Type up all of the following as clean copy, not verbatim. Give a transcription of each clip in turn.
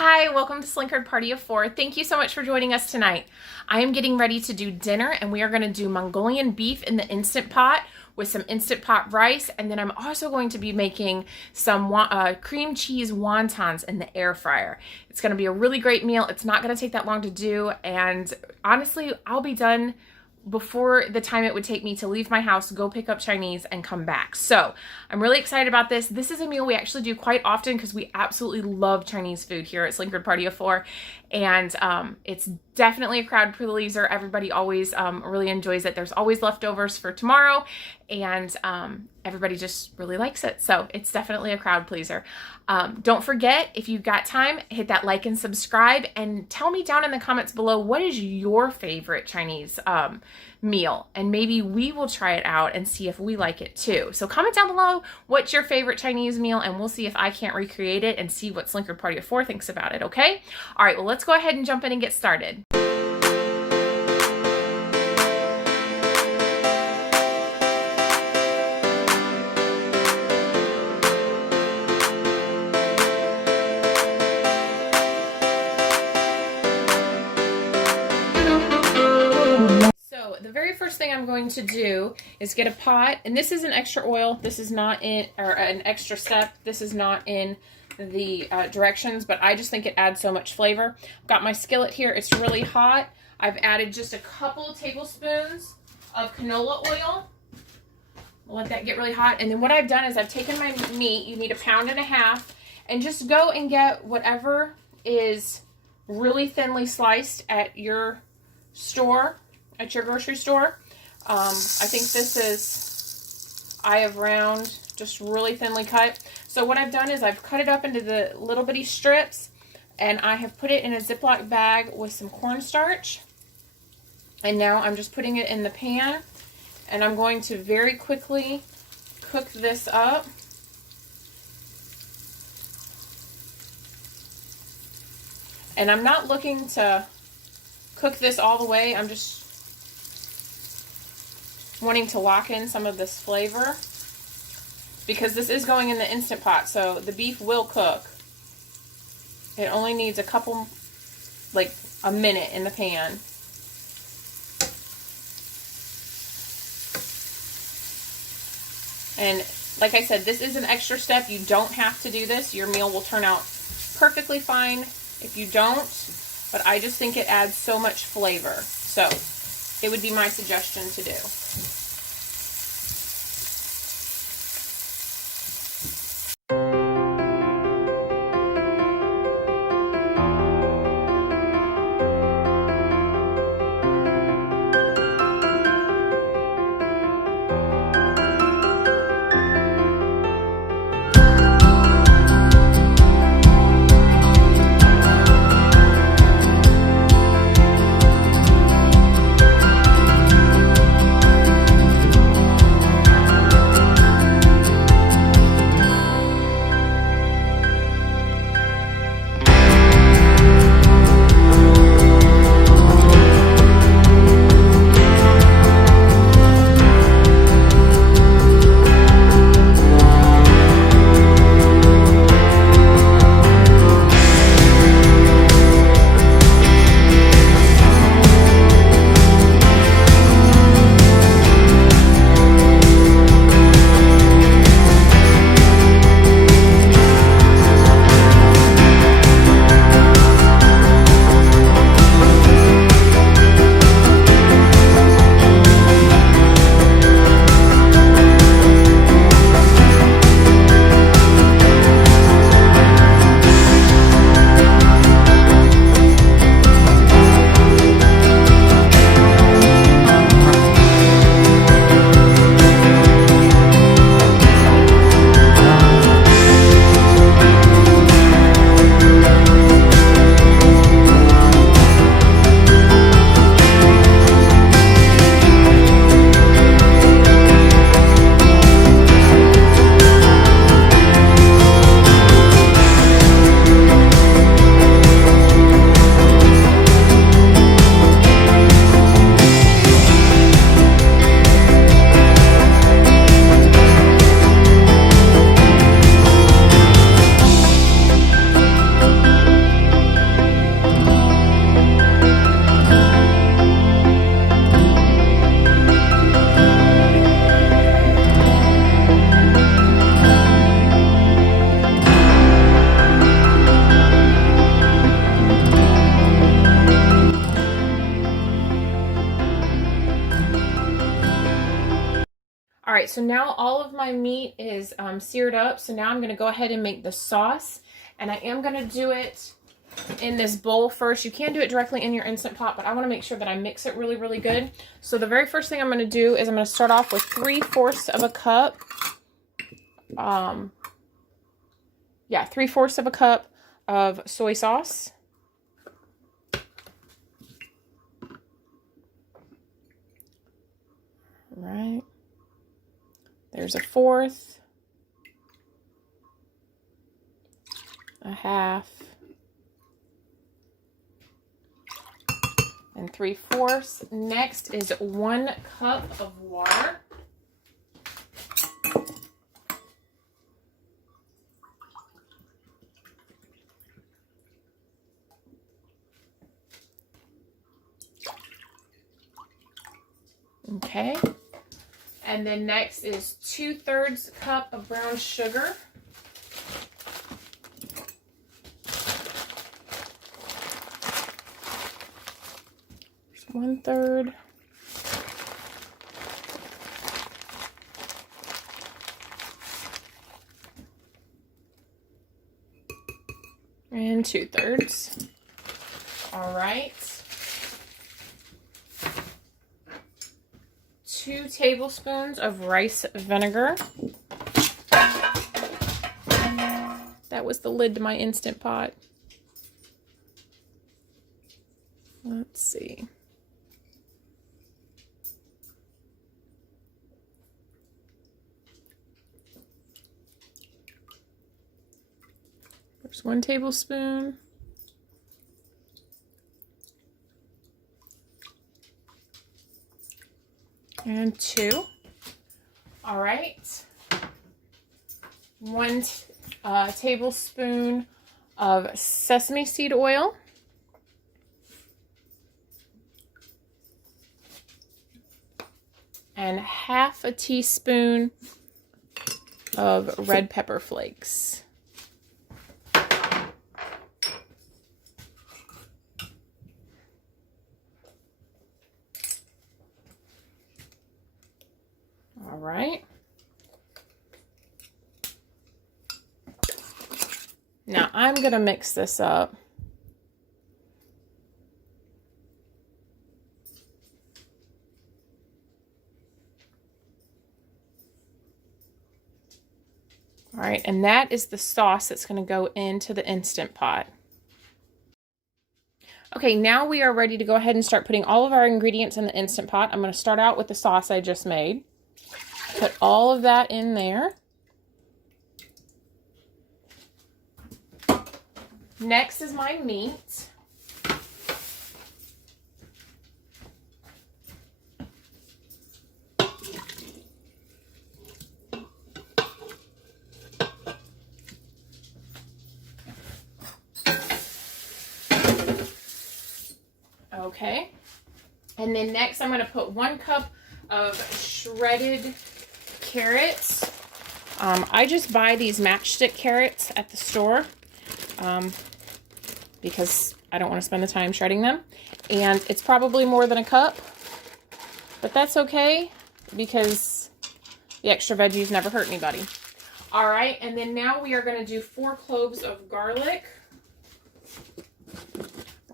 Hi, welcome to Slinkard Party of 4. Thank you so much for joining us tonight. I am getting ready to do dinner and we are going to do Mongolian beef in the Instant Pot with some Instant Pot rice, and then I'm also going to be making some cream cheese wontons in the air fryer. It's going to be a really great meal. It's not going to take that long to do, and honestly, I'll be done before the time it would take me to leave my house, go pick up Chinese, and come back. So I'm really excited about this. This is a meal we actually do quite often because we absolutely love Chinese food here at Slinkard Party of 4. And it's definitely a crowd pleaser. Everybody always really enjoys it. There's always leftovers for tomorrow, and everybody just really likes it. So it's definitely a crowd pleaser. Don't forget, if you've got time, hit that like and subscribe, and tell me down in the comments below, what is your favorite Chinese meal? And maybe we will try it out and see if we like it too. So comment down below what's your favorite Chinese meal, and we'll see if I can't recreate it and see what Slinkard Party of 4 thinks about it, okay? All right, well, let's go ahead and jump in and get started. The very first thing I'm going to do is get a pot, and this is an extra oil. This is not in, or an extra step. This is not in the directions, but I just think it adds so much flavor. I've got my skillet here. It's really hot. I've added just a couple tablespoons of canola oil. I'll let that get really hot. And then what I've done is I've taken my meat. You need 1.5 pounds, and just go and get whatever is really thinly sliced at your store, at your grocery store. I think this is eye of round, just really thinly cut. So what I've done is I've cut it up into the little bitty strips, and I have put it in a Ziploc bag with some cornstarch. And now I'm just putting it in the pan, and I'm going to very quickly cook this up. And I'm not looking to cook this all the way. I'm just wanting to lock in some of this flavor because this is going in the Instant Pot, so the beef will cook. It only needs a couple, like a minute in the pan. And like I said, this is an extra step. You don't have to do this. Your meal will turn out perfectly fine if you don't, but I just think it adds so much flavor. So it would be my suggestion to do. right, so now all of my meat is seared up. So now I'm going to go ahead and make the sauce. And I am going to do it in this bowl first. You can do it directly in your Instant Pot, but I want to make sure that I mix it really, really good. So the very first thing I'm going to do is I'm going to start off with 3/4 of a cup. 3/4 of a cup of soy sauce. Right. There's 1/4. 1/2. And 3/4. Next is 1 cup of water. Okay. And then next is 2/3 cup of brown sugar. There's 1/3. And 2/3. All right. 2 tablespoons of rice vinegar. That was the lid to my Instant Pot. Let's see. There's 1 tablespoon. And 2. All right. 1 tablespoon of sesame seed oil. And 1/2 teaspoon of red pepper flakes. All right. Now I'm going to mix this up. All right, and that is the sauce that's going to go into the Instant Pot. Okay, now we are ready to go ahead and start putting all of our ingredients in the Instant Pot. I'm going to start out with the sauce I just made. Put all of that in there. Next is my meat. Okay. And then next I'm going to put 1 cup of shredded carrots. I just buy these matchstick carrots at the store because I don't want to spend the time shredding them. And it's probably more than a cup, but that's okay because the extra veggies never hurt anybody. All right, and then now we are going to do 4 cloves of garlic.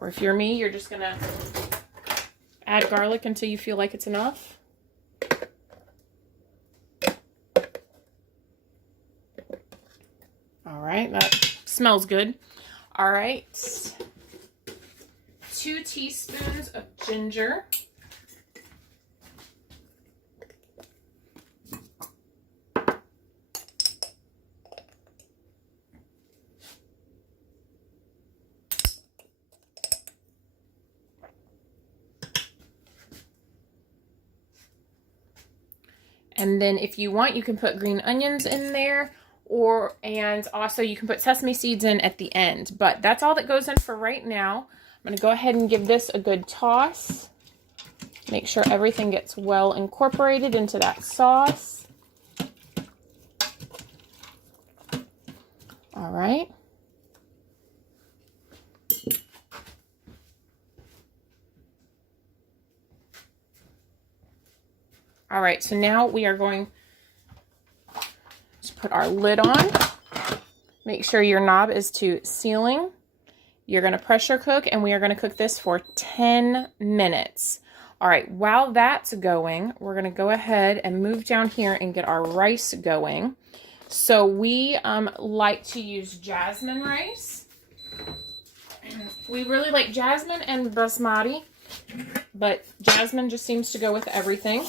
Or if you're me, you're just going to add garlic until you feel like it's enough. All right, that smells good. All right, 2 teaspoons of ginger. And then if you want, you can put green onions in there, and also you can put sesame seeds in at the end. But that's all that goes in for right now. I'm going to go ahead and give this a good toss. Make sure everything gets well incorporated into that sauce. All right. All right, so now we are going put our lid on. Make sure your knob is to sealing. You're going to pressure cook, and we are going to cook this for 10 minutes. All right, while that's going, we're going to go ahead and move down here and get our rice going. So we like to use jasmine rice. We really like jasmine and basmati, but jasmine just seems to go with everything.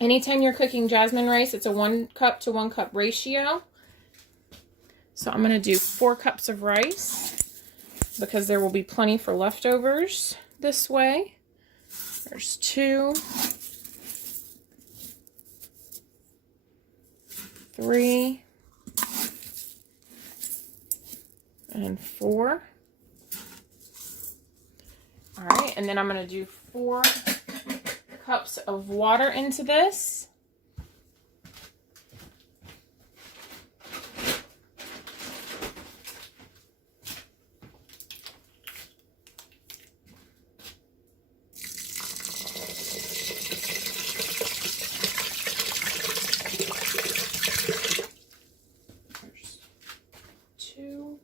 Anytime you're cooking jasmine rice, it's a 1 cup to 1 cup ratio. So I'm going to do 4 cups of rice because there will be plenty for leftovers this way. There's 2, 3, and 4. All right, and then I'm going to do 4 cups of water into this. There's 2.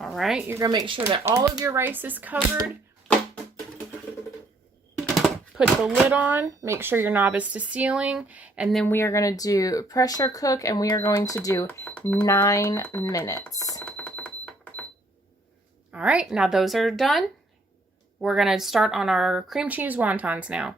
All right, you're gonna make sure that all of your rice is covered. Put the lid on, make sure your knob is to sealing, and then we are gonna do pressure cook, and we are going to do 9 minutes. All right, now those are done. We're gonna start on our cream cheese wontons now.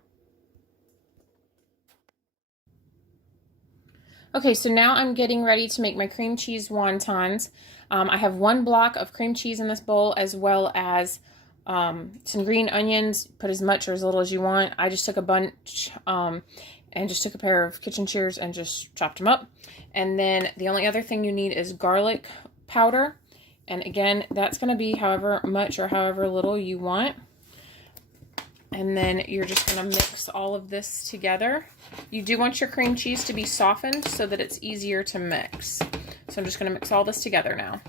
Okay, so now I'm getting ready to make my cream cheese wontons. I have 1 block of cream cheese in this bowl, as well as some green onions. Put as much or as little as you want. I just took a bunch and just took a pair of kitchen shears and just chopped them up. And then the only other thing you need is garlic powder. And again, that's going to be however much or however little you want. And then you're just going to mix all of this together. You do want your cream cheese to be softened so that it's easier to mix. So I'm just going to mix all this together now.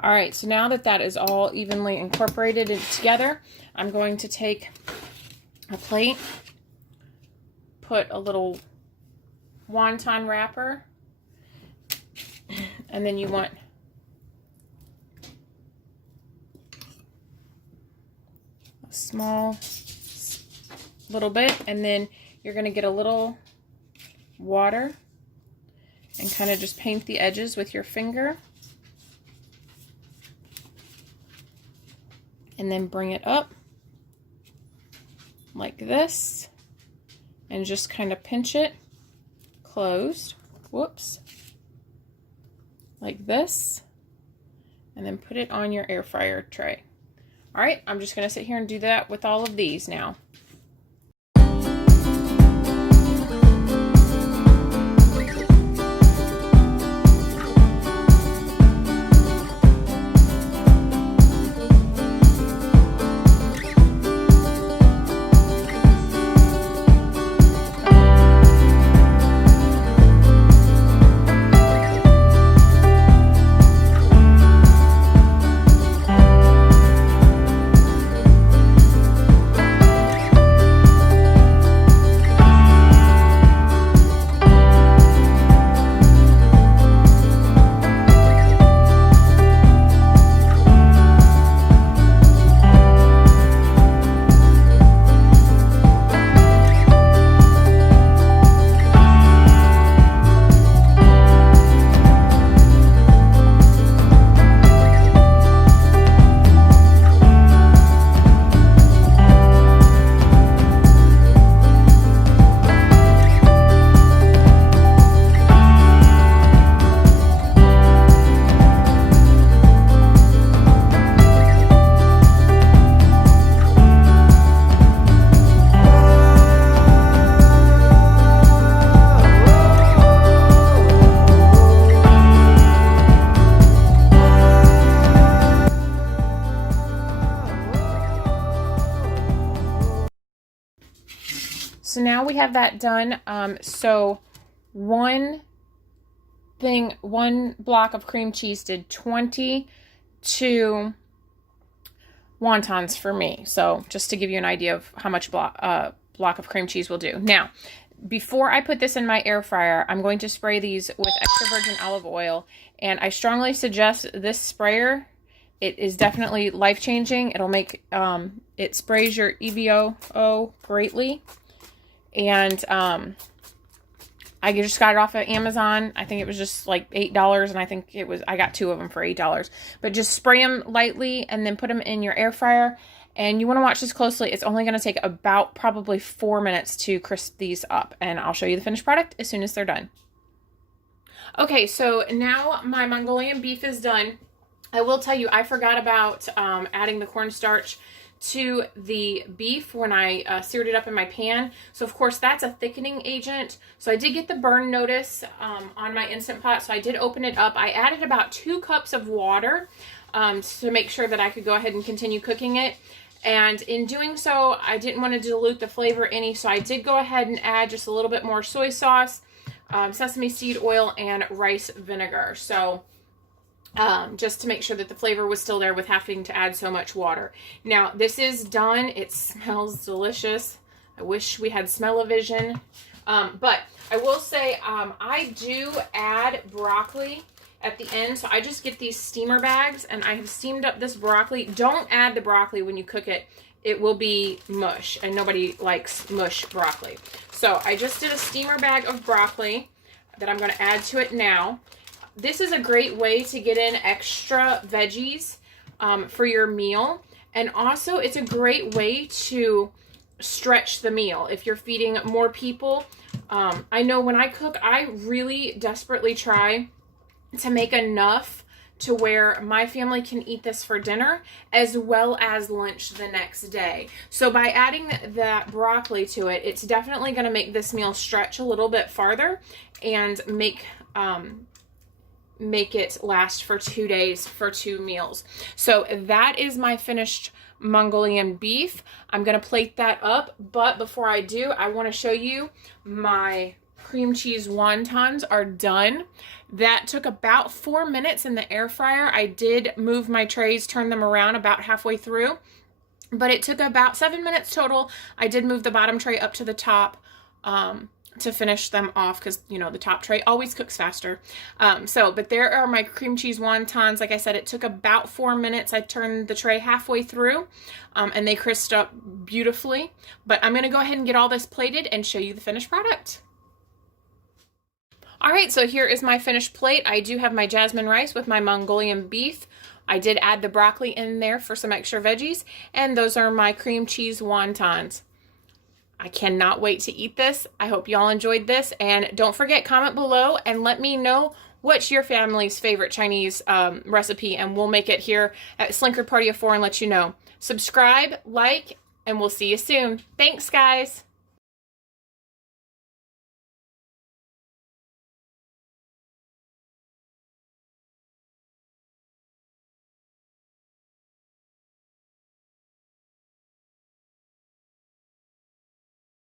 All right, so now that that is all evenly incorporated together, I'm going to take a plate, put a little wonton wrapper, and then you want a small little bit, and then you're going to get a little water and kind of just paint the edges with your finger. And then bring it up like this and just kind of pinch it closed. Whoops. Like this. And then put it on your air fryer tray. All right, I'm just going to sit here and do that with all of these now. So now we have that done. So one block of cream cheese did 22 wontons for me. So just to give you an idea of how much block of cream cheese will do. Now, before I put this in my air fryer, I'm going to spray these with extra virgin olive oil. And I strongly suggest this sprayer. It is definitely life-changing. It'll make, it sprays your EVO greatly. And I just got it off of Amazon. I think it was just like $8, and I think I got 2 of them for $8. But just spray them lightly and then put them in your air fryer. And you want to watch this closely. It's only going to take about probably 4 minutes to crisp these up. And I'll show you the finished product as soon as they're done. Okay, so now my Mongolian beef is done. I will tell you, I forgot about adding the cornstarch to the beef when I seared it up in my pan. So of course that's a thickening agent. So I did get the burn notice on my Instant Pot. So I did open it up. I added about 2 cups of water to make sure that I could go ahead and continue cooking it. And in doing so, I didn't want to dilute the flavor any. So I did go ahead and add just a little bit more soy sauce, sesame seed oil, and rice vinegar. So just to make sure that the flavor was still there with having to add so much water. Now, this is done. It smells delicious. I wish we had smell-o-vision. But I will say I do add broccoli at the end. So I just get these steamer bags, and I have steamed up this broccoli. Don't add the broccoli when you cook it. It will be mush, and nobody likes mush broccoli. So I just did a steamer bag of broccoli that I'm going to add to it now. This is a great way to get in extra veggies for your meal. And also, it's a great way to stretch the meal if you're feeding more people. I know when I cook, I really desperately try to make enough to where my family can eat this for dinner as well as lunch the next day. So by adding that broccoli to it, it's definitely going to make this meal stretch a little bit farther and make it last for 2 days for 2 meals. So that is my finished Mongolian beef. I'm going to plate that up, but before I do, I want to show you my cream cheese wontons are done. That took about 4 minutes in the air fryer. I did move my trays, turn them around about halfway through, but it took about 7 minutes total. I did move the bottom tray up to the top to finish them off because, you know, the top tray always cooks faster. But there are my cream cheese wontons. Like I said, it took about 4 minutes. I turned the tray halfway through and they crisped up beautifully. But I'm going to go ahead and get all this plated and show you the finished product. All right, so here is my finished plate. I do have my jasmine rice with my Mongolian beef. I did add the broccoli in there for some extra veggies, and those are my cream cheese wontons. I cannot wait to eat this. I hope y'all enjoyed this, and don't forget, comment below and let me know what's your family's favorite Chinese recipe, and we'll make it here at Slinkard Party of 4 and let you know. Subscribe, like, and we'll see you soon. Thanks, guys.